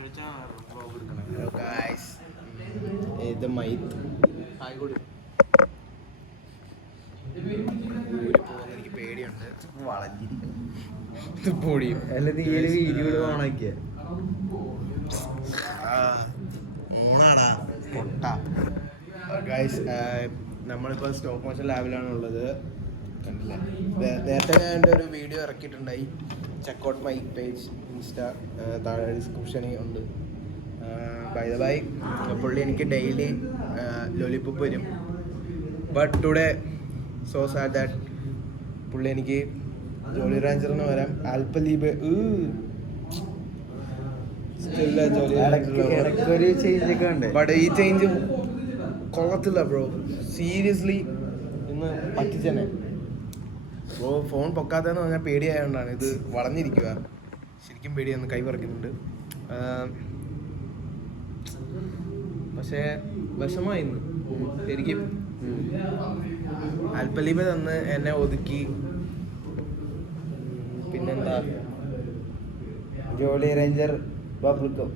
Hello guys, ഇത് മൈത്ത് ആയിക്കോട്ടെ. എനിക്ക് പേടിയുണ്ട്. വളഞ്ഞിരിക്കും പൊടിയും ഓണാക്കിയ ഓണാടാ പൊട്ട. ഗായ്സ്, നമ്മളിപ്പോൾ സ്റ്റോപ്പ് മോഷൻ ലാബിലാണുള്ളത്. കണ്ടില്ല, നേരത്തെ ഞാൻ എൻ്റെ ഒരു വീഡിയോ ഇറക്കിയിട്ടുണ്ടായി. ചെക്കൗട്ട് മൈ പേജ് ഇൻസ്റ്റാ, താഴെ ഡിസ്ക്രിപ്ഷനിൽ ഉണ്ട്. ബൈ ദ ബൈ, പുള്ളി എനിക്ക് ഡെയിലി ലോലിപോപ്പ് വരും. But today so sad that പുള്ളി എനിക്ക് ജോളി റാഞ്ചറിന് വരാം. ആൽപ്പലീബ് ബട്ട് ഈ ചേഞ്ച് കൊള്ളത്തില്ല ബ്രോ. സീരിയസ്ലി ഇന്ന് പറ്റിച്ചെന്നെ ബ്രോ. ഫോൺ പൊക്കാത്തതെന്ന് പറഞ്ഞാൽ പേടിയായതുകൊണ്ടാണ്. ഇത് വളഞ്ഞിരിക്കുക, ശരിക്കും പേടിയാന്ന്, കൈ പറിക്കുന്നുണ്ട്. പക്ഷേ വിഷമായി ഇന്ന് ശരിക്കും. അൽപ്പലീബ തന്ന് എന്നെ ഒതുക്കി. പിന്നെന്താ, Jolly ranger bubblegum.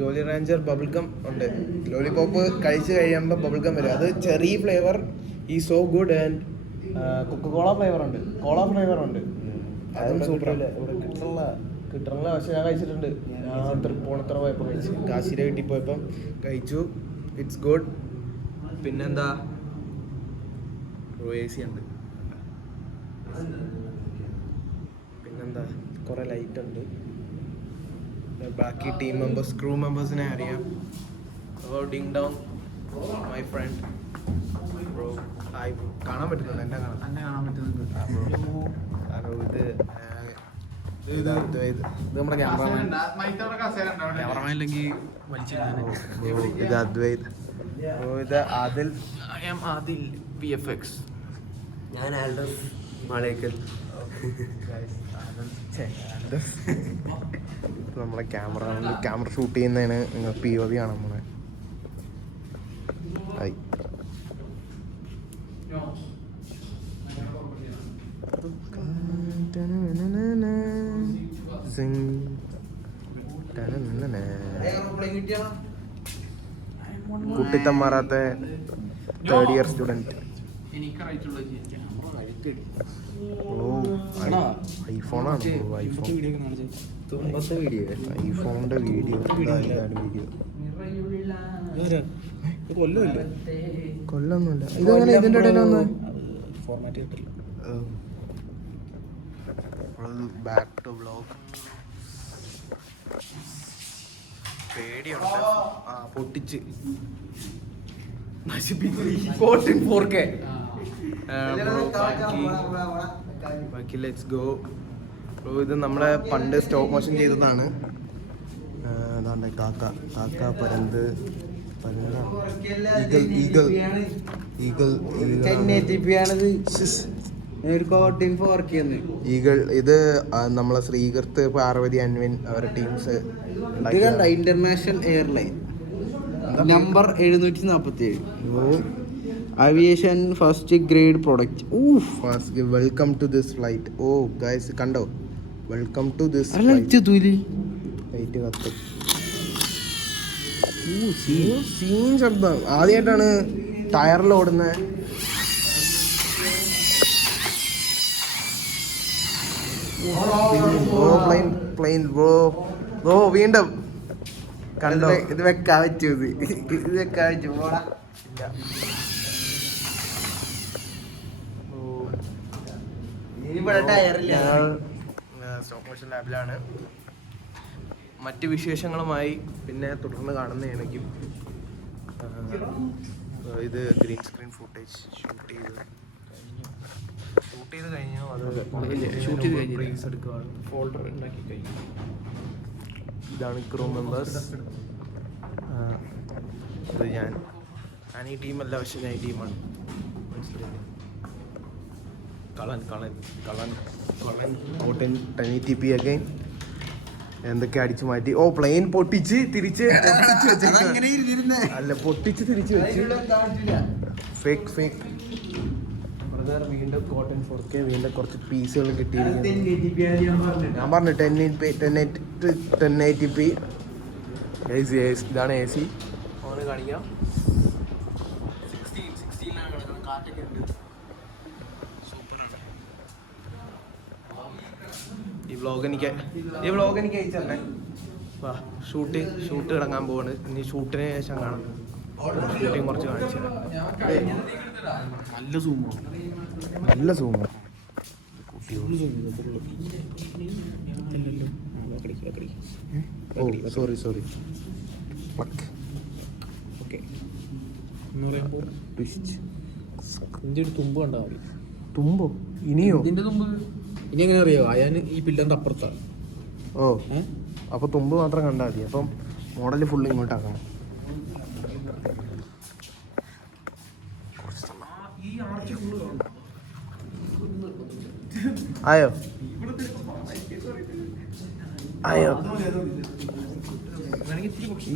Jolly ranger bubblegum ഉണ്ട്. ലോലിപോപ്പ് കഴിച്ച് കഴിയുമ്പോൾ ബബിൾഗം വരും. അത് ചെറിയ ഫ്ലേവർ ഈ so good. And Coca Cola flavour ഉണ്ട്, കോള ഫ്ലേവർ ഉണ്ട്. അതും സൂപ്പറല്ല, കിട്ടണില്ല. പക്ഷെ ഞാൻ കഴിച്ചിട്ടുണ്ട്. ഞാൻ തൃപ്പൂണിത്തറ പോയപ്പോൾ കഴിച്ചു, കാശിയുടെ വീട്ടിൽ പോയപ്പം കഴിച്ചു. It's good. പിന്നെന്താ, AC ഉണ്ട്. പിന്നെന്താ, കുറേ ലൈറ്റ് ഉണ്ട്. ബാക്കി ടീം മെമ്പേഴ്സ്, ക്രൂ മെമ്പേഴ്സിനെ അറിയാം. ഡിങ് ഡോൺ my friend bro. Hi bro. കാണാൻ പറ്റുന്നുണ്ട്, എന്നെ കാണാൻ പറ്റുന്നുണ്ട്. ഇത് നമ്മുടെ ക്യാമറമാനില്ലെങ്കിൽ ഇത് അദ്വൈത്. ഇത് Adil. I am Adil VFX. ഞാൻ ആൽഡസ് മാളേക്കൽ. നമ്മളെ ക്യാമറ ഷൂട്ട് ചെയ്യുന്നതിന് നിങ്ങൾ POV ആണ് നമ്മളെ. ഹായ്. കുട്ടിത്തമ്മാറാത്ത തേർഡ് ഇയർ സ്റ്റുഡൻറ്റ്. ഐഫോണാണ്. ഐഫോണിന്റെ വീഡിയോ കൊല്ലൊന്നുമില്ല. ഇതെങ്ങനെ ഇതിന്റെ ഇടയിൽ വന്ന് ഫോർമാറ്റ് കിട്ടില്ല. Back to vlog. പേടിയുണ്ട്. പൊട്ടിച്ച് ബാക്കി ലെറ്റ്സ് ഗോ. ഇത് നമ്മളെ പണ്ട് സ്റ്റോപ്പ് മോഷൻ ചെയ്തതാണ്. അതാണ്ട് കാക്ക പരന്ത് ഈഗിൾ. ഇത് നമ്മളെ ശ്രീകർത്ത്, പാർവതി, അൻവിൻ അവരുടെ teams. International airline number 747. aviation first grade product. Welcome to this flight. Oh guys, kando, welcome to this flight. Scene ശബ്ദം ആദ്യമായിട്ടാണ് ടയറിൽ ഓടുന്നത്. Plane bro. വീണ്ടും കണ്ടോ, ഇത് വെക്കാൻ പറ്റൂ. ഇത് വെക്കാൻ പറ്റൂ. സ്റ്റോപ്പ് മോഷൻ ലാബിലാണ്. മറ്റ് വിശേഷങ്ങളുമായി പിന്നെ തുടർന്ന് കാണുന്നതായിരിക്കും. ഇത് ഗ്രീൻ സ്ക്രീൻ ഫുട്ടേജ് ഷൂട്ട് ചെയ്ത് കഴിഞ്ഞു. അത് ഫോൾഡർ ഉണ്ടാക്കി കഴിഞ്ഞു. ഇതാണ് ക്രൂ മെമ്പേഴ്സ്. അത് ഞാൻ ഈ ടീമല്ല, പക്ഷെ ഞാൻ ഈ ടീമാണ്. മനസ്സിലായില്ലേ? കളൻ ഔട്ട് 1080p അഗൈൻ. എന്തൊക്കെ അടിച്ചു മാറ്റി. പ്ലെയിൻ പൊട്ടിച്ച് തിരിച്ച് അല്ല, പൊട്ടിച്ച് തിരിച്ച് വെച്ച്. ഫേക്ക് ബ്രദർ വീണ്ടും കോട്ടൺ 4K വീണ്ടും കുറച്ച് പീസുകൾ കിട്ടിയിരിക്കുന്നു. ഞാൻ പറഞ്ഞു 1080p ഇതാണ് AC. ഓന് കാണിക്കാം. 16 കിടക്കണം. കാറ്റൊക്കെ ഉണ്ട്. സൂപ്പറാണ്. ഈ വ്ളോഗ് എനിക്ക് അയച്ചു തന്നെ. വാ ഷൂട്ട് കിടങ്ങാൻ പോവാണ്. ഇനി ഷൂട്ടിന് ശേഷം കാണാം. ഷൂട്ടിങ് കുറച്ച് കാണിച്ചു തരാം. നല്ല സൂമോ ഓ സോറി തുമ്പ് കണ്ടാ മതി. തുമ്പോ ഇനിയോ? ഇതിന്റെ തുമ്പ് ഇനി എങ്ങനെ അറിയോ? അയാൻ ഈ പില്ലറിന്റെ അപ്പുറത്താണ്. ഓ അപ്പൊ തുമ്പ് മാത്രം കണ്ടാൽ മതി. അപ്പം മോഡല് ഫുള്ള് ഇങ്ങോട്ടാക്കണം. ആയോ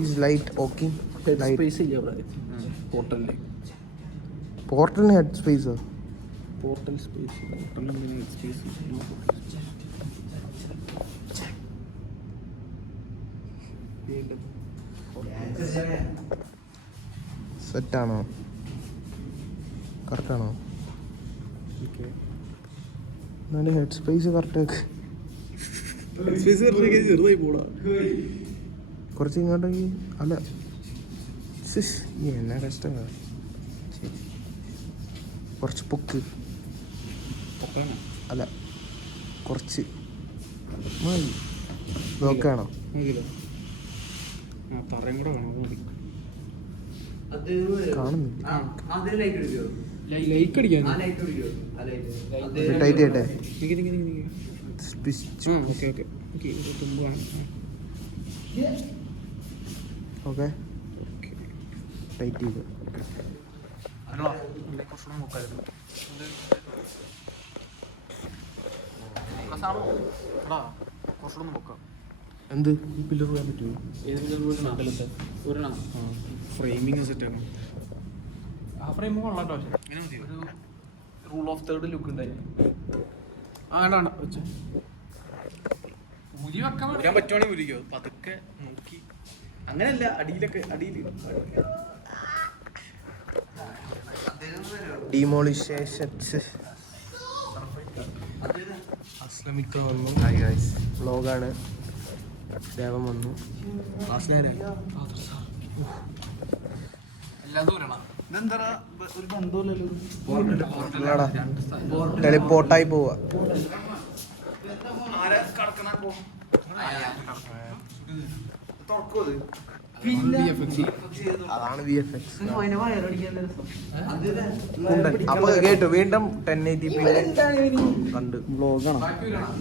ഈസ് ലൈറ്റ് ഓക്കെ. പോർട്ടലിന് ഹെഡ് സ്പേസ് സെറ്റാണോ? കറക്റ്റാണോ? എന്നാലും ഹെഡ് സ്പേസ് കറക്റ്റ് ചെറുതായി പോടാ. കുറച്ച് ഇങ്ങോട്ടേക്ക്. അല്ല എന്നാ കഷ്ടമാണ്. കുറച്ച് പൊക്ക്. അല്ല കുറച്ച് മതി. നോക്കാണോ? കാണുന്നില്ല. ലൈക്ക് അടിക്കാൻ ടൈറ്റ് ചെയ്യട്ടെ. ഓക്കെ ടൈറ്റ് ചെയ്ത് എന്ത് ഈ പില്ലർ പോകാൻ പറ്റുമോ? ഫ്രെയിമിങ് സെറ്റ് ആക്കണം. ആ ഫ്രെയിം കൊള്ളാട്ടോ. ഒരു റൂൾ ഓഫ് തേർഡ് ലുക്ക് ഉണ്ടായി. ഊരി വെക്കാൻ പറ്റുവാണെങ്കിൽ ഊരിക്കോ. പതുക്കെ നോക്കി. അങ്ങനെയല്ല, അടിയിലൊക്കെ അടിയിൽ ഡിമോളിഷേഷൻ. അസ്ലമിക്ക വന്നു. വ്ളോഗാണ്. ദേവം വന്നു. എല്ലാം ദൂരണ ടെലിപ്പോർട്ടായി പോവാ. അതാണ് VFX. അപ്പൊ കേട്ടു വീണ്ടും 1080p കണ്ട്. വ്ളോഗാണ്.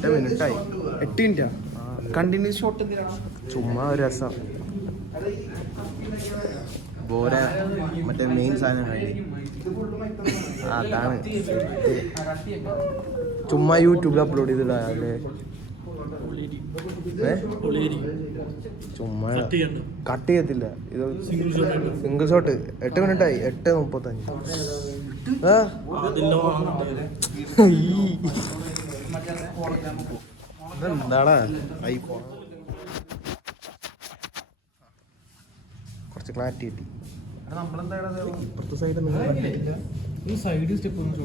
8 മിനിറ്റായി. 8 മിനിറ്റാ കണ്ടിന്യൂസ് ഷോട്ട്. ചുമ്മാ ഒരു രസം. ബോര മറ്റേ മെയിൻ സാധനം അതാണ്. ചുമ്മാ യൂട്യൂബിൽ അപ്ലോഡ് ചെയ്തിടാ അല്ലേ? ചുമ്മാ കട്ട് ചെയ്യത്തില്ല ഇത്. സിംഗിൾ ഷോട്ട് 8 മിനിറ്റായി. 8:35. ഇതെന്താടാ ഐഫോൺ. കുറച്ച് ക്ലാരിറ്റി കിട്ടി. ഇപ്പുറത്തെ സൈഡ് ഈ സൈഡ് സ്റ്റെപ്പ് ഒന്നും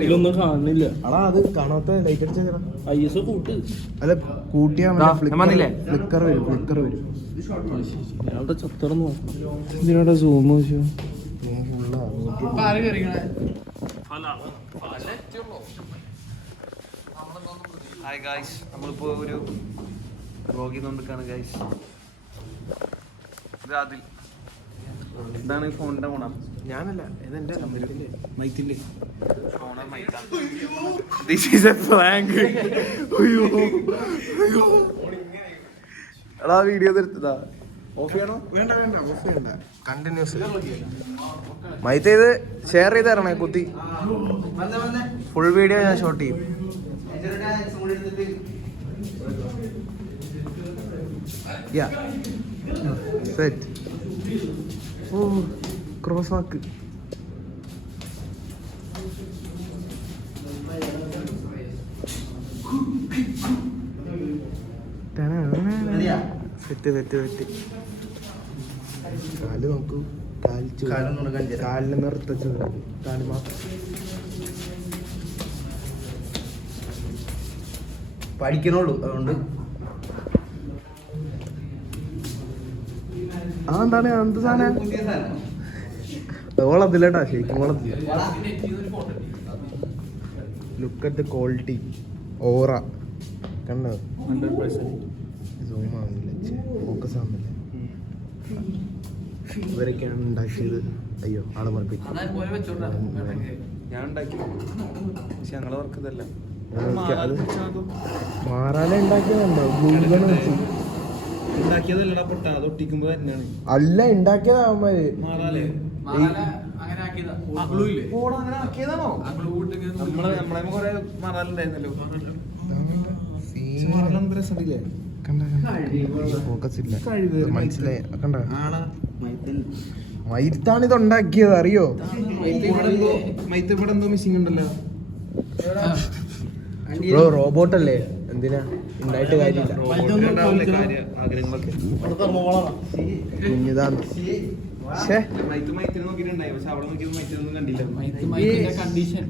ഇതിലൊന്നും കാണുന്നില്ല. അടാ അത് കാണാത്ത ലൈറ്റ് അടിച്ച ISO കൂട്ട്. അല്ല കൂട്ടിയാ ഫ്ലിക്കർ വരും. അവിടെ ചത്തറന്ന് ഇതിനോട് സൂം ഹായ് ഗായ്സ്, നമ്മളിപ്പോൾ ഒരു വ്ളോഗ് ചെയ്തുകൊണ്ടിരിക്കുകയാണ് ഗായ്സ്. ഇത് അതിൽ ഇതാണ് ഈ ഫോണിന്റെ ഗുണം. ഞാനല്ല ഇതെന്റെ മൈത്തിന്റെ ദിസ് ഈസ് എ ഫ്ലാങ്ക്. അയ്യോ എടാ വീഡിയോ നിർത്തതാ. ഓഫ് ചെയ്യണോ? വേണ്ട വേണ്ട ഓഫ് ചെയ്യണ്ട. കണ്ടിന്യൂസ് മൈത്ത് ഇത് ഷെയർ ചെയ്ത് തരണേ കുത്തി. ഫുൾ വീഡിയോ ഞാൻ ഷോട്ട് ചെയ്യും. Set. Oh cross walk. Set set set. കാല് നോക്കൂ. കാലിന് നിർത്തച്ചു. കാല് മാത്രം പഠിക്കണുള്ളൂ. അതുകൊണ്ട് എന്താണ് എന്ത് സാധനം? ഓളത്തില്ലേട്ടാ ശരിക്കും ഓളത്തില്ല. Look at the quality. Aura കണ്ടോ? 100%. സൂം ആവുന്നില്ല, ഫോക്കസ് ആവുന്നില്ല. ഇവരൊക്കെയാണ് ഉണ്ടാക്കിയത്. അയ്യോ ആളെ മറപ്പിച്ചു. ഞാൻ ഉണ്ടാക്കി, പക്ഷെ ഞങ്ങളെ വർക്ക് ഇതല്ല. മാറാലെ ഉണ്ടാക്കിയതുണ്ടോ? ഗൂഗിൾ ഉണ്ടാക്കിയതല്ലടാ പൊട്ടാ, അത് ഒട്ടിക്കുമ്പോ തന്നെയാണ്. അല്ല ഉണ്ടാക്കിയതാവുമ്പോ മാറാലേ അങ്ങനെ ആക്കിയതാണോ? നമ്മളെ കൊറേ മാറാലുണ്ടായിരുന്നല്ലോ. രസമില്ലേ? ഫോക്കസ് ഇല്ല. മനസ്സിലായി കണ്ട? മൈത്താണ് ഇത് ഉണ്ടാക്കിയത്, അറിയോ? മൈത്ത് ഇവിടെ എന്തോ മിസ്സിംഗ് ഉണ്ടല്ലോ. ബ്രോ റോബോട്ട് അല്ലേ? എന്തിനാ ഉണ്ടായിട്ട് കാര്യമില്ല. കുഞ്ഞിതാണ്.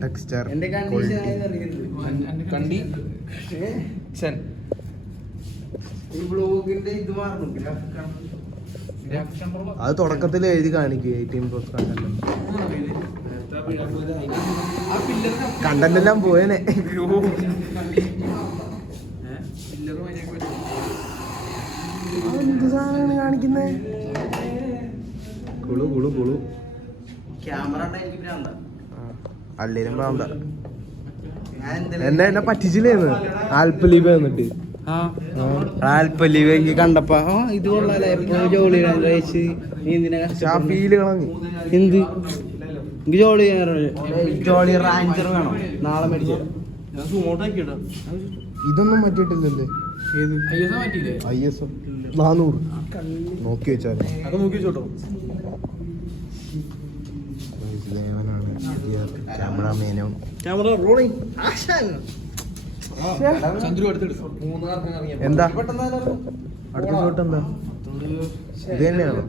ടെക്സ്ചർ അത് തുടക്കത്തിൽ എഴുതി കാണിക്കുക. 18+ കണ്ടന്റ് എല്ലാം പോയനെ. എന്ത് സാധനമാണ് കാണിക്കുന്നേ? കുളു കുളു കുളു. അല്ലേലും വേണ്ട. എന്നെ പറ്റിച്ചില്ലേന്ന് ആൽപ്പലീബ് വന്നിട്ട്. ആൽപ്പലീബ് എനിക്ക് കണ്ടപ്പോ ഇത് കൊള്ളാലായിരുന്നു. ജോളി കഴിച്ച് ഫീല് കളഞ്ഞു. എന്ത് എനിക്ക് ജോളി റാഞ്ചർ വേണം, നാളെ മേടിച്ചു. ഇതൊന്നും പറ്റിയിട്ടില്ലല്ലേ? ഏത് IS 400 നോക്കി വെച്ചാൽ ക്യാമറമാനും എന്താ അടുത്ത ഷോട്ട് എന്താ? ഇത് തന്നെയാണോ?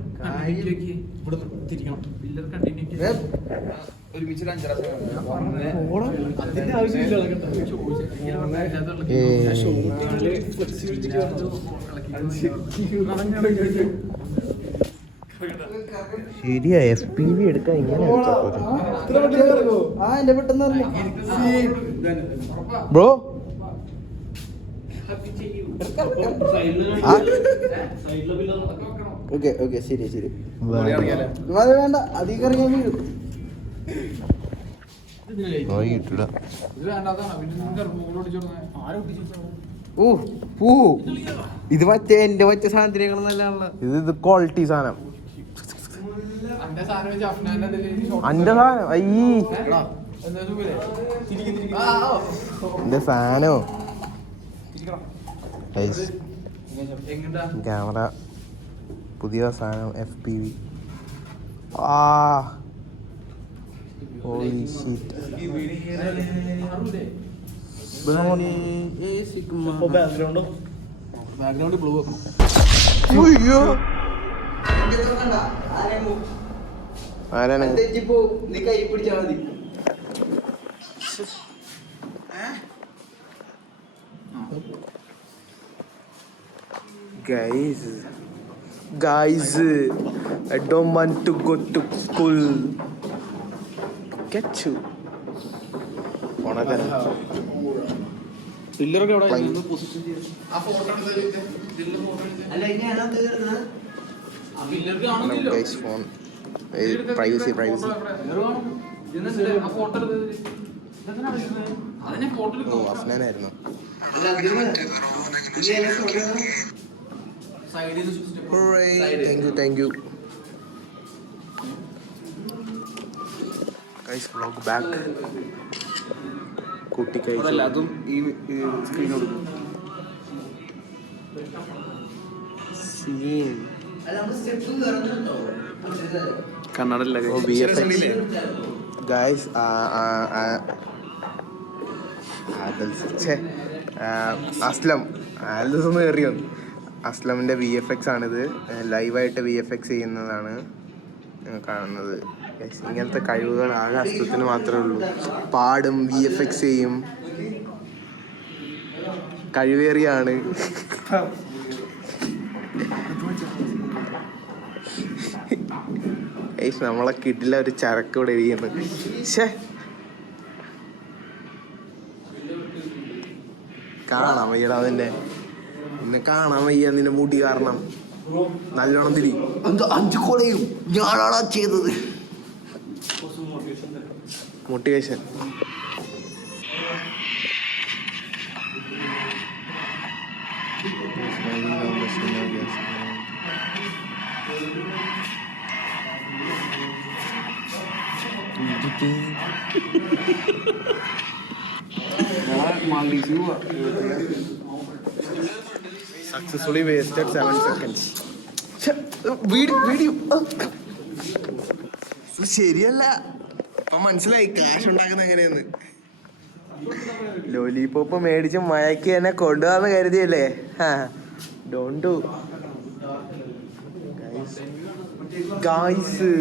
ശരിയാ. FPV എടുക്കാൻ ഇങ്ങനെ ബ്രോ. ഓക്കെ ഓക്കെ ശരി ശരി. വേണ്ട അധികം ഇറങ്ങിയാൽ വീഴും. ഇത് മറ്റേ എന്റെ മറ്റേ സാധനത്തിനേക്കാളല്ല. ഇത് ക്വാളിറ്റി സാധനം. അന്റെ സാധനം അയ്യേ എന്റെ സാധനോ. ക്യാമറ പുതിയ സാധനം FPV. Holy shit. Background blue വെക്കും. അയ്യോ ആരാണ്? നീ കൈ പിടിച്ചാ മതി. Guys, I don't want to go to school. Get you. പില്ലറൊക്കെ എവിടെ Guys, phone. പ്രൈവസി ഓ അഫ്നാനായിരുന്നു. Thank you guys. Vlog back കൂട്ടിക്കഴിച്ചു. അതും ഈ സ്ക്രീനോട് കണ്ണടല്ല ഗൈസ്. അസ്ലം ആൽദസ് ഒന്ന് കയറിയോ? അസ്ലമിൻ്റെ VFX ആണിത്. ലൈവായിട്ട് VFX ചെയ്യുന്നതാണ് കാണുന്നത്. ഇങ്ങനത്തെ കഴിവുകൾ ആകെ അസ്ലത്തിന് മാത്രമേ ഉള്ളൂ. പാടും, VFX ചെയ്യും, കഴിവേറിയാണ്. നമ്മളെ കിട്ടില്ല ഒരു ചരക്ക് ഇവിടെ ഇരിക്കുന്നു. കാണാൻ വയ്യടാ അതിന്റെ, പിന്നെ കാണാൻ വയ്യ നിന്റെ മുടി കാരണം. നല്ലോണം തിരി 5 കൊലയും ഞാനാണ് ചെയ്തത്. Motivation. Successfully wasted 7 seconds. Video ശരിയല്ല. ഇപ്പൊ മനസ്സിലായി ക്യാഷ് ഉണ്ടാക്കുന്ന എങ്ങനെയെന്ന്. ലോലിപോപ്പ് മേടിച്ച് മയക്കി എന്നെ കൊണ്ടുപോകാന്ന് കരുതിയല്ലേ? Don't do guys.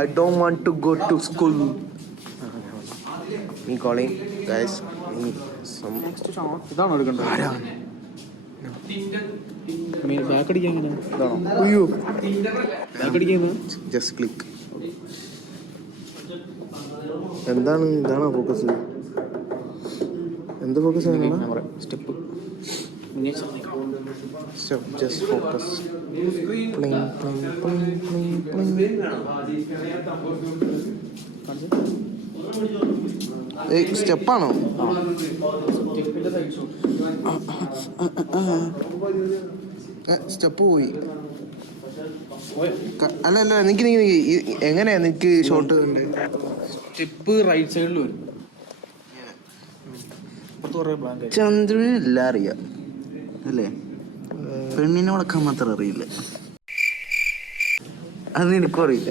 I don't want to go to school. Me calling guys. ഇതാണോ എടുക്കണ്ടത്? ബാക്ക് അടിക്കാൻ ജസ്റ്റ് ക്ലിക്ക്. എന്താണ് ഇതാണോ ഫോക്കസ്? എന്ത് ഫോക്കസ് ആണ്? Step just focus. സ്റ്റെപ്പാണോ? സ്റ്റെപ്പ് പോയി. അല്ല നിക്ക് എങ്ങനെയാ നിനക്ക് ഷോട്ട്? സ്റ്റെപ്പ് റൈറ്റ് സൈഡിൽ വരും. ചന്ദ്രനെല്ലാം അറിയാം അല്ലേ? പെണ്ണിനെ വളക്കാൻ മാത്രം അറിയില്ല. അത് എനിക്കും അറിയില്ല.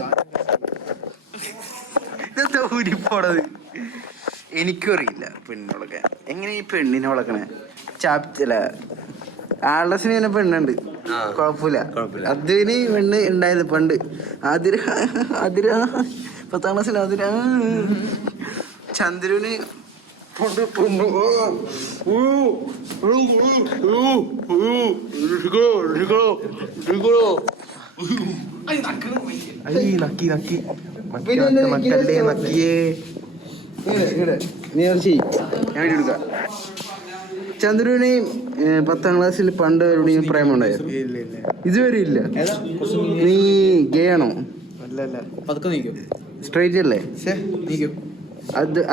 ഊരിപ്പോടത് എനിക്കും അറിയില്ല പെണ്ണിനെ വളക്കാൻ. എങ്ങനെ ഈ പെണ്ണിനെ വളക്കണേ? ചാപ്റ്റല്ല ആൾഡസിന് തന്നെ പെണ്ണുണ്ട്, കുഴപ്പമില്ല. അതിന് പെണ്ണ് ഉണ്ടായത് പണ്ട്. അതിര 10ാം ക്ലാസ്സിൽ അതിര. ചന്ദ്രന് ചന്ദ്രന് 10ാം ക്ലാസ്സിൽ പണ്ട് എവിടെയും പ്രേമം ഉണ്ടായിരുന്നു? ഇതുവരെ ഇല്ല. നീ ഗേ ആണോ? സ്ട്രൈറ്റ് അല്ലേ?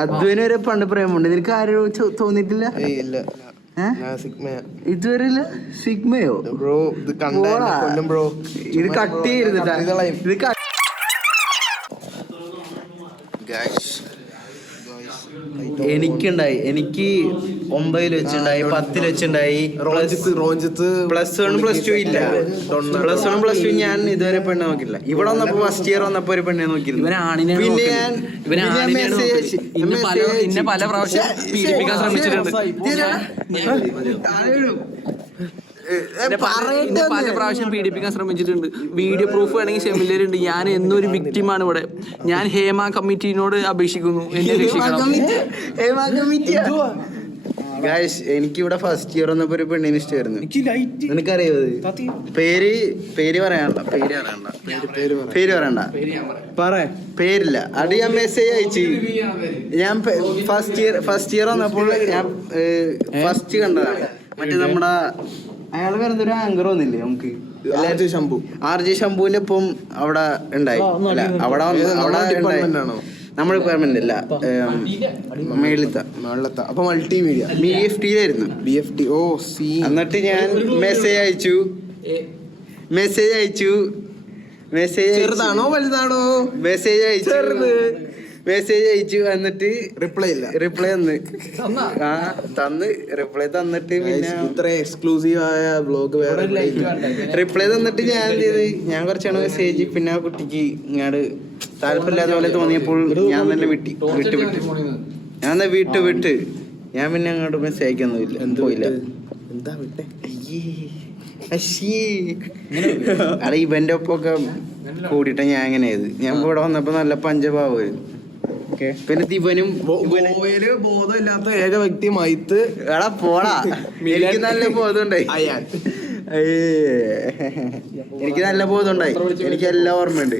അദ്വൈന് വരെ പണ്ട് പ്രേമുണ്ട്. നിനക്ക് ആരും തോന്നിയിട്ടില്ല? ഇതുവരെ ഇല്ല. സിഗ്മയോ? ഇത് കട്ട് ചെയ്തിട്ടാ. ഇത് എനിക്കുണ്ടായി. എനിക്ക് 9 വെച്ചുണ്ടായി, 10 വെച്ചുണ്ടായി. +1 +2 ഇല്ല. +1 +2 ഞാൻ ഇതുവരെ പെണ്ണ് നോക്കില്ല. ഇവിടെ വന്നപ്പോ ഫസ്റ്റ് ഇയർ വന്നപ്പോ ഒരു പെണ്ണെ നോക്കിയിരുന്നു. പിന്നെ ഞാൻ പല പ്രാവശ്യം പീഡിപ്പിക്കാൻ ശ്രമിച്ചിട്ടുണ്ട്. പല പ്രാവശ്യം പീഡിപ്പിക്കാൻ ശ്രമിച്ചിട്ടുണ്ട്. വീഡിയോ പ്രൂഫ് വേണമെങ്കിൽ ഷെമിലരുണ്ട്. ഞാൻ എന്നൊരു വിക്ടിമാണ് ഇവിടെ. ഞാൻ ഹേമ കമ്മിറ്റിനോട് അപേക്ഷിക്കുന്നു, എന്നെ രക്ഷിക്കണം. എനിക്കിവിടെ ഫസ്റ്റ് ഇയർ വന്നപ്പോ ഒരു പെണ്ണിന് ഇഷ്ടമായിരുന്നു. നിനക്കറിയോ? പേര് പറയണ്ട. പേരില്ല. അത് ഞാൻ മെസ്സേജ് അയച്ചു. ഞാൻ ഫസ്റ്റ് ഇയർ വന്നപ്പോൾ ഞാൻ ഫസ്റ്റ് കണ്ടതാണ്. മറ്റേ നമ്മുടെ അയാള് വെറുതെ ഒരു ആങ്കർ വന്നില്ലേ നമുക്ക് ശംഭു RJ ശംഭുവിന്റെ ഒപ്പം അവിടെ ഉണ്ടായി അല്ല അവിടെ ഡിപ്പാർട്ട്മെന്റ് ആണോ? നമ്മുടെ ഡിപ്പാർട്ട്മെന്റ് അല്ല മേളിത്ത അപ്പൊ മൾട്ടിമീഡിയ BFT-യിലായിരുന്നു. BFT. ഓ സി. എന്നിട്ട് ഞാൻ മെസ്സേജ് അയച്ചു ചെറുതാണോ വലുതാണോ? മെസ്സേജ് അയച്ചു എന്നിട്ട് റിപ്ലൈ ഇല്ല. റിപ്ലൈ തന്ന് റിപ്ലൈ തന്നിട്ട് പിന്നെ ഇത്ര എക്സ്ക്ലൂസീവ് ആയ ബ്ലോഗ് വേറെ റിപ്ലൈ തന്നിട്ട് ഞാൻ എന്ത് ചെയ്ത് ഞാൻ കുറച്ചാണ് മെസ്സേജ് പിന്നെ ആ കുട്ടിക്ക് ഇങ്ങോട്ട് താല്പര്യമില്ലാത്ത പോലെ തോന്നിയപ്പോൾ ഞാൻ തന്നെ വിട്ട് ഞാൻ പിന്നെ അങ്ങോട്ട് മെസ്സേജ് അയക്കൊന്നുമില്ല പോയില്ല. എന്താ വിട്ടെ? അവിടെ ഇവന്റെ ഒപ്പൊക്കെ കൂടിയിട്ട ഞാൻ അങ്ങനെ ചെയ്ത് ഞാൻ ഇവിടെ വന്നപ്പോ നല്ല പഞ്ചഭാവമായിരുന്നു. പിന്നെ ദിവനും ഗോവയില് ബോധമില്ലാത്ത ഏക വ്യക്തി മൈത്ത്. എടാ പോടാ എനിക്ക് നല്ല ബോധമുണ്ടായി എനിക്ക് എല്ലാം ഓർമ്മയുണ്ട്.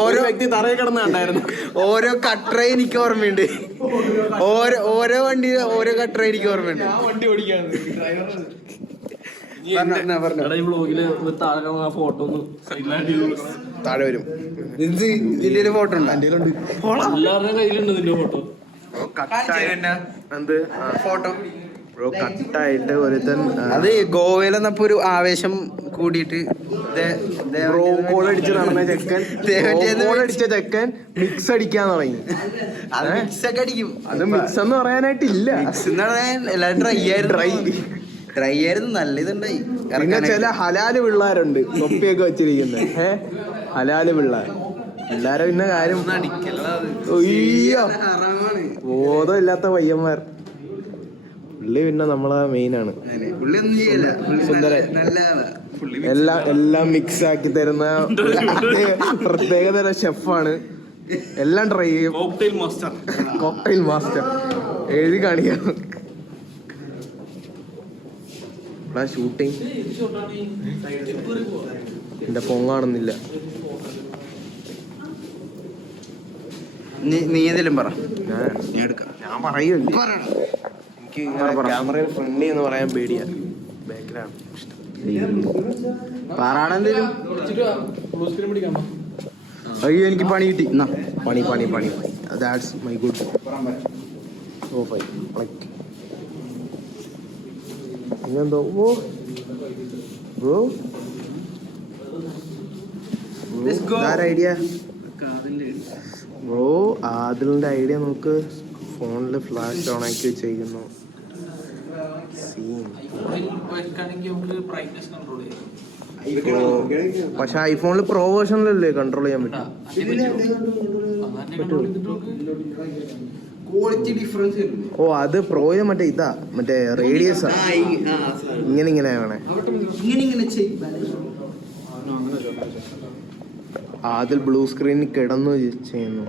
ഓരോ വ്യക്തി തറയിൽ കിടന്ന് കണ്ടായിരുന്നു. ഓരോ കട്ടറ എനിക്ക് ഓർമ്മയുണ്ട്. ഓരോ വണ്ടി ഓരോ കട്ടറ എനിക്ക് ഓർമ്മയുണ്ട്. വണ്ടി ഓടിക്കാണ് ഫോട്ടോ താഴെ വരും. ഇതിന്റെ ഫോട്ടോ ഉണ്ടോ? എല്ലാവരുടെയും കയ്യിലുണ്ട് നിന്റെ ഫോട്ടോ. എന്ത് ഫോട്ടോ ബ്രോ കട്ടായിട്ട് ഒരുത്തൻ അത് ഗോവയിൽ വന്നപ്പോ ഒരു ആവേശം കൂടിയിട്ട് ഗോൾ അടിച്ച് നടന്ന ചെക്കൻ ഗോൾ അടിച്ച ചെക്കൻ മിക്സ് അടിക്കാൻ തുടങ്ങി. അത് മിക്സ് ഒക്കെ അടിക്കും. അത് മിക്സ് എന്ന് പറയാനായിട്ടില്ല. എല്ലാരും ഡ്രൈ ആയിരുന്നു നല്ല ഇതുണ്ടായി. പിന്നെ ചില ഹലാല് പിള്ളേരുണ്ട് തൊപ്പിയൊക്കെ വെച്ചിരിക്കുന്നത്. ഹലാല് പിള്ളേരെ പിന്നെ കാര്യം അയ്യോ ബോധമില്ലാത്ത പയ്യന്മാർ. പുള്ളി പിന്നെ നമ്മളെ മെയിൻ ആണ്. സുന്ദരൻ എല്ലാം മിക്സ് ആക്കി തരുന്ന പ്രത്യേകതര ഷെഫാണ്. എല്ലാം ട്രൈ ചെയ്യും. കോക്ടെയിൽ മാസ്റ്റർ എഴുതി കാണിക്കാം. ഷൂട്ടിങ് എന്റെ ഫോൺ കാണുന്നില്ല. നീ ഏതെങ്കിലും പറ. ഞാൻ പറയൂല്ല. എനിക്ക് ക്യാമറയിൽ ഫ്രണ്ട്ലി എന്ന് പറയാൻ പേടിയാ. ബാക്കിലാണ് പറയാണെന്തേലും. അയ്യോ എനിക്ക് പണി കിട്ടി. പണി that's my good. Oh fine ഇങ്ങെന്തോ ബ്രോ ഐഡിയ ബ്രോ ആദിലിന്റെ ഐഡിയ നോക്ക്. ഫോണില് ഫ്ലാഷ് ഓൺ ആക്കി വെച്ചിരിക്കുന്നു. പക്ഷെ ഐഫോണില് പ്രോ വേർഷനിലല്ലേ കൺട്രോൾ ചെയ്യാൻ പറ്റും. ഓ അത് പ്രോയില് മറ്റേ ഇതാ മറ്റേ റേഡിയസാ. ഇങ്ങനെ വേണേ. അതിൽ ബ്ലൂ സ്ക്രീനിൽ കിടന്നു ചെയ്യുന്നു.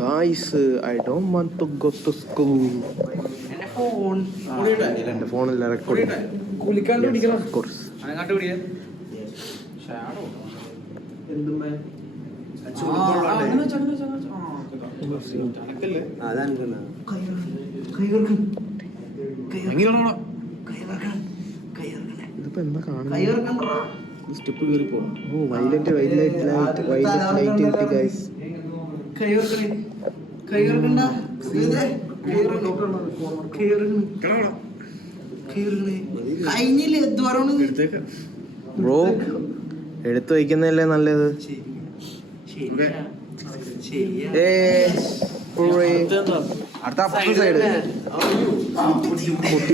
Guys I don't want to go to school. എന്റെ ഫോണില്ല റെക്കോർഡ്. ഇതിപ്പോ എന്താ കാണുന്നത്? സ്റ്റെപ്പ് കയറി പോ. ഓ വൈലറ്റ് ലൈറ്റ് കിട്ടി ഗൈസ്. ബ്രോ എടുത്തു വയ്ക്കുന്നതല്ലേ നല്ലത്. അടുത്ത അപ്പുറത്തെ സൈഡ്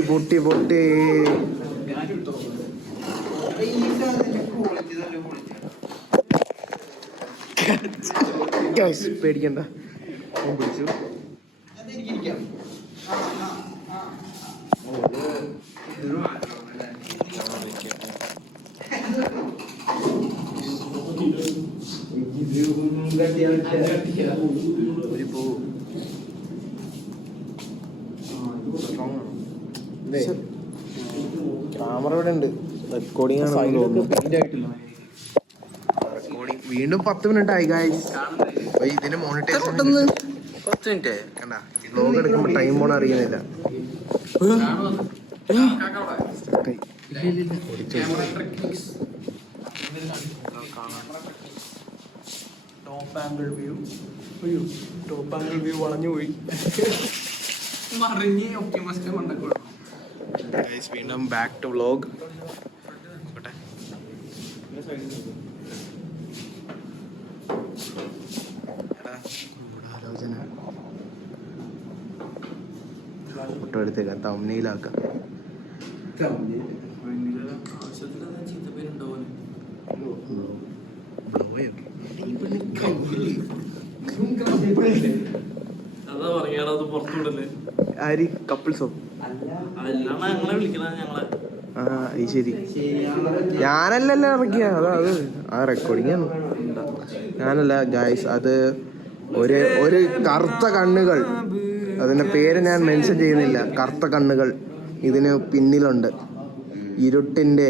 പൊട്ടി പേടിക്കണ്ട. പിടിച്ചു ക്യാമറ ഇവിടെ ഉണ്ട്. റെക്കോർഡിംഗ് ആണ്. വീണ്ടും 10 മിനിറ്റ് ആയി ഗൈസ്. ഇതിന് മോണിറ്റൈസേഷൻ 10 മിനിറ്റ് കണ്ട. വ്ലോഗ് എടുക്കുമ്പോൾ ടൈം പോണ അറിയുന്നില്ല. Top angle view. അയ്യോ, ടോപ്പ് ആംഗിൾ വ്യൂ വളഞ്ഞു പോയി. മറിഞ്ഞ് ഒപ്റ്റിമസ്റ്റ് കൊണ്ടൊക്കെ വീണ്ടും ബാക്ക് ടു വ്ലോഗ്. ആലോചന ഫോട്ടോ എടുത്തേക്കാം, തമ്മിലാക്കാം. ആര് കപ്പിൾസോ? ആ ഇത് ശരി, ഞാനല്ലല്ലോ ഇറക്കിയ അത് ആ റെക്കോർഡിങ് ആണ്. ഞാനല്ല ഗായ്സ്, അത് ഒരു കറുത്ത കണ്ണുകൾ, അതിന്റെ പേര് ഞാൻ മെൻഷൻ ചെയ്യുന്നില്ല. കറുത്ത കണ്ണുകൾ ഇതിന് പിന്നിലുണ്ട്. ഇരുട്ടിന്റെ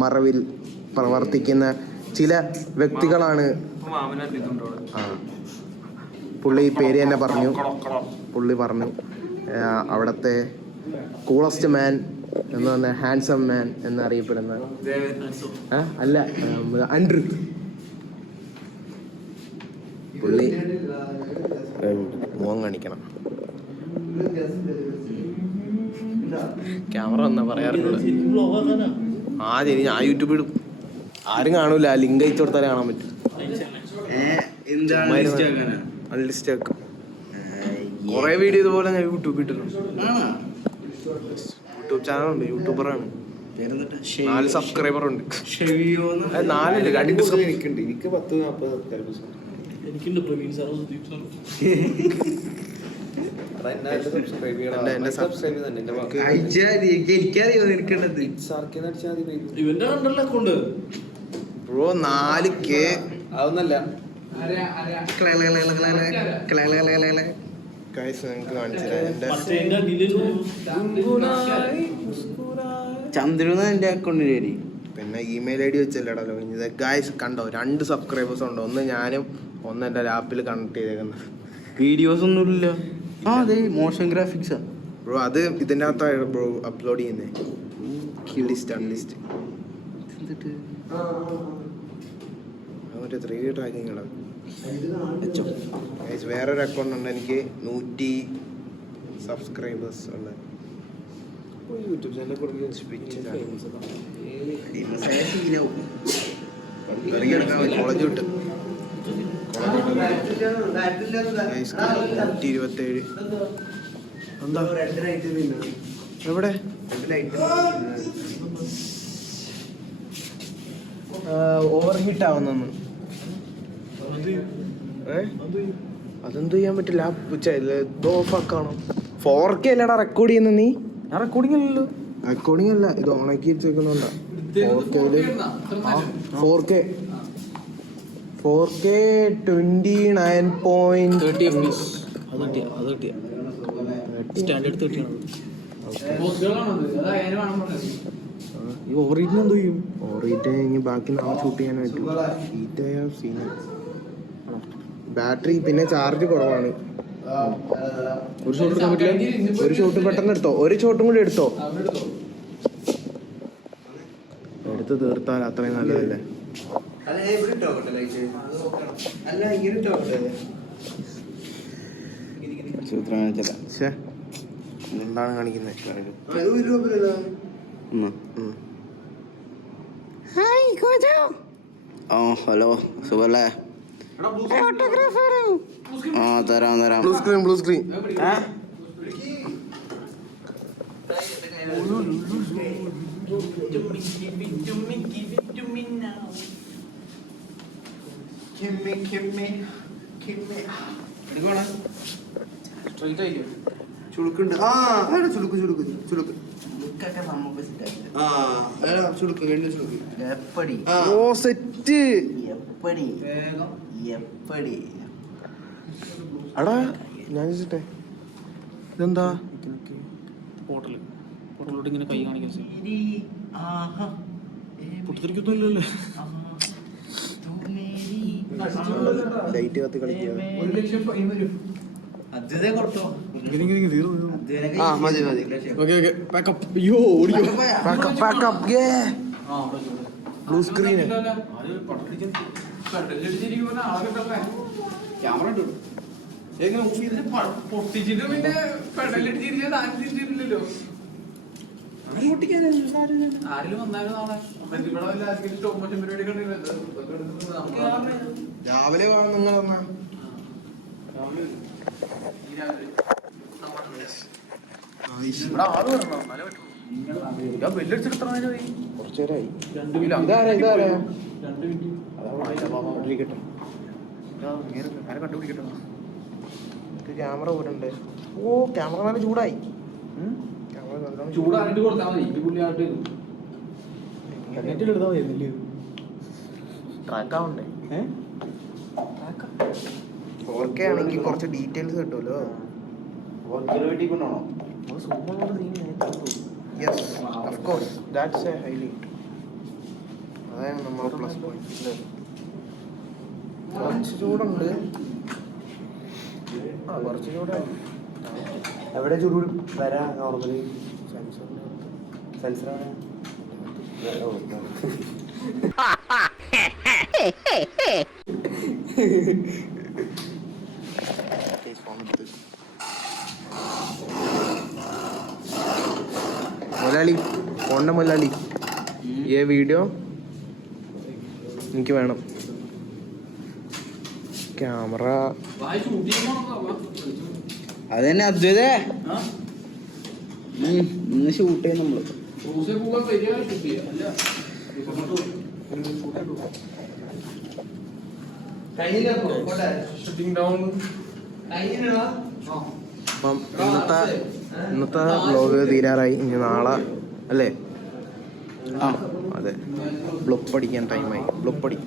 മറവിൽ പ്രവർത്തിക്കുന്ന ചില വ്യക്തികളാണ്. ആ പുള്ളി പേര് തന്നെ പറഞ്ഞു. പുള്ളി പറഞ്ഞു അവിടുത്തെ കൂളസ്റ്റ് മാൻ എന്ന് പറഞ്ഞ ഹാൻസം മാൻ എന്നറിയപ്പെടുന്ന അല്ല ആൻഡ്രൂ. പുള്ളി മുഖം കാണിക്കണം. ക്യാമറ എന്നാ പറയാറുള്ളത്. ആദ്യം ഞാൻ യൂട്യൂബിൽ ഇടും, ആരും കാണൂല. ലിങ്ക് അയച്ചു കൊടുത്താലേ കാണാൻ പറ്റും. അൺലിസ്റ്റ് ആക്കും. കുറെ വീഡിയോ ഇതുപോലെ ഞാൻ യൂട്യൂബിൽ ഇട്ടിട്ടുണ്ട്. യൂട്യൂബ് ചാനലുണ്ട്, യൂട്യൂബറാണ്. 4 സബ്സ്ക്രൈബർ ഉണ്ട്. 4 2 എനിക്കുണ്ട്. എനിക്ക് 10-40 സബ്സ്ക്രൈബേഴ്സ് ഉണ്ട്. ബ്രോ 4K അതൊന്നല്ല. ചന്ദ്രൻ എന്റെ അക്കൗണ്ടിൽ വരി. പിന്നെ ഇമെയിൽ ID വെച്ചല്ലേടാ ഇത്. ഗായ്സ് കണ്ടോ, 2 സബ്സ്ക്രൈബേഴ്സ് ഉണ്ട്. ഒന്ന് ഞാനും ഒന്ന് എൻ്റെ ലാപ്പിൽ കണക്ട് ചെയ്തേക്കുന്നത്. വീഡിയോസ് ഒന്നുമില്ല. ആ അതെ, മോഷൻ ഗ്രാഫിക്സാ ബ്രോ. അത് ഇതിൻ്റെ അകത്താണ് ബ്രോ അപ്ലോഡ് ചെയ്യുന്നത്. അൺലിസ്റ്റ് മറ്റേ 3D ട്രാക്കിങ്ങാണ്. വേറൊരു അക്കൗണ്ട് ഉണ്ട് എനിക്ക് 100 സബ്സ്ക്രൈബേഴ്സ് ഉള്ള യൂട്യൂബ് ചാനലിനെ കുറിച്ച് കോളേജ് വിട്ട് 127. എന്താ എവിടെ ഓവർ ഹീറ്റ് ആവുന്നു. അതെന്ത് ചെയ്യാൻ പറ്റില്ല. ഇത് ഓഫാക്കണം. 4K അല്ലടാ റെക്കോർഡ് ചെയ്യുന്ന നീ. ഞാൻ റെക്കോർഡിംഗ് അല്ലല്ലോ. റെക്കോർഡിംഗ് അല്ല, ഇത് ഓണാക്കി വെച്ചേക്കുന്നുണ്ടാ. 4K 29.30 FPS. സ്റ്റാൻഡേർഡ് 30 ആണ്. ഈ ഓവറീറ്റിന് എന്ത് ചെയ്യും? ഓവറീറ്റ് കഴിഞ്ഞ് ബാക്കി നാളെ ഷൂട്ട് ചെയ്യാൻ പറ്റും. ഹീറ്റായ സീന. ബാറ്ററി പിന്നെ ചാർജ് കുറവാണ്. ഒരു ഷോട്ട് എടുക്കാൻ പറ്റില്ല. ഒരു ഷോട്ട് പെട്ടെന്ന് എടുത്തോ. ഒരു ഷോട്ടും കൂടി എടുത്തോ. എടുത്ത് തീർത്താൽ അത്രയും നല്ലതല്ലേ. എന്താണ് കാണിക്കുന്നത്? ഹലോ, സുഖല്ലേ? ആ തരാം. Blue screen. ചുളുക്കുണ്ട്. ആ ചുളുക്ക് വീണ്ടും ചുളുക്ക്. ഓ സെറ്റ്. അടാ ഞാൻ ചോദിച്ചിട്ടെ, ഇതെന്താ ഹോട്ടലോട്ട് ഇങ്ങനെ കൈ കാണിക്കാൻ പൊട്ടിത്തെറിക്കൊന്നുമില്ലല്ലേ? ലൈറ്റ് കത്തി കളിക്കുക. ആ മതി മതി ഓക്കെ ഓക്കെ പാക്കപ്പ്. അയ്യോ ഓടിയോ ബ്ലൂ സ്ക്രീൻ ക്യാമറ ഇട്ടു എങ്ങനെ ഓഫ് ചെയ്തിട്ട് പൊട്ടിച്ചിട്ട് പിന്നെ പെടലിട്ട് തിരിഞ്ഞല്ലോ. ആരെങ്കിലും വന്നാലും നാളെ സ്റ്റോപ്പ് മോഷൻ പരിപാടി രാവിലെ വേണം നിങ്ങൾ വന്നാ ഇവിടെ ആള് വരണം എന്നാലേ പറ്റുള്ളൂ. ഞാൻ ബെല്ലടിച്ചിട്ട് എത്ര നേരമായി? കുറച്ചു നേരമായി. 2 മിനിറ്റ്. ഇതാരാ 2 മിനിറ്റ്. ആരെ കണ്ടുപിടിക്കട്ടെ. ക്യാമറ പോലുണ്ട്. ഓ ക്യാമറ നല്ല ചൂടായി. ക്യാമറ നല്ലോണം ചൂടാറിട്ട് കൊടുത്താൽ മതി. ഈ പുള്ളിയായിട്ട് നെറ്റിലെടുത്താൽ മതി. ട്രാക്ക് ആവണ്ടേ? 4K ആണെങ്കിൽ കുറച്ച് ഡീറ്റെയിൽസ് കിട്ടുമല്ലോ. Yes of course that's A highlight. അതാണ് നമ്മൾ പ്ലസ് പോയിന്റ്. കുറച്ച് ചൂടുണ്ട്. ആ കുറച്ച് ചൂടായി. എവിടെ ചൂട് വരാ നോർമലി സെൻസറിനകത്ത് സെൻസറാണ്. മുതലാളി ഫോണിൻ്റെ മുതലാളി ഈ വീഡിയോ എനിക്ക് വേണം. ക്യാമറ അത് തന്നെ അദ്വൈതേ ഇന്ന് ഷൂട്ട് ചെയ്യും നമ്മള്. അപ്പം ഇന്നത്തെ വ്ലോഗ് തീരാറായി. ഇനി നാളെ അല്ലേ? ആ അതെ ബ്ലുപ്പടിക്കാൻ ടൈമായി. ബ്ലുപ്പടി